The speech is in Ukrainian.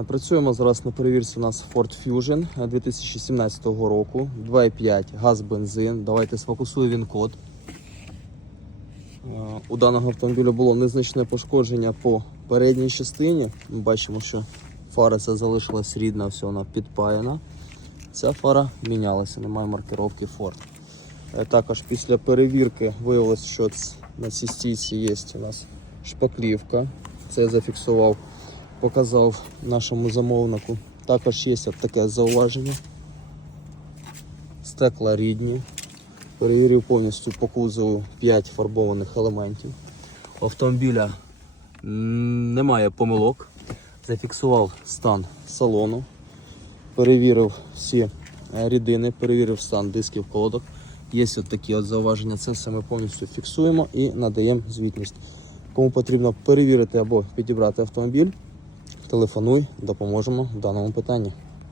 Е, Працюємо зараз на перевірці. У нас Ford Fusion е, 2017 року. 2,5 газ бензин. Давайте сфокусую він код. Е, У даного автомобіля було незначне пошкодження по передній частині. Ми бачимо, що фара ця залишилась рідна, все вона підпаяна. Ця фара мінялася, немає маркировки Ford. Е, Також після перевірки виявилось, що на цій стійці є у нас шпаклівка. Це я зафіксував, показав нашому замовнику. Також є таке зауваження. Стекла рідні. Перевірив повністю по кузову 5 фарбованих елементів. Автомобіля немає помилок. Зафіксував стан салону. Перевірив всі е, рідини, перевірив стан дисків колодок. Є от такі от зауваження. Це все ми повністю фіксуємо і надаємо звітність. Кому потрібно перевірити або підібрати автомобіль, телефонуй, допоможемо в даному питанні.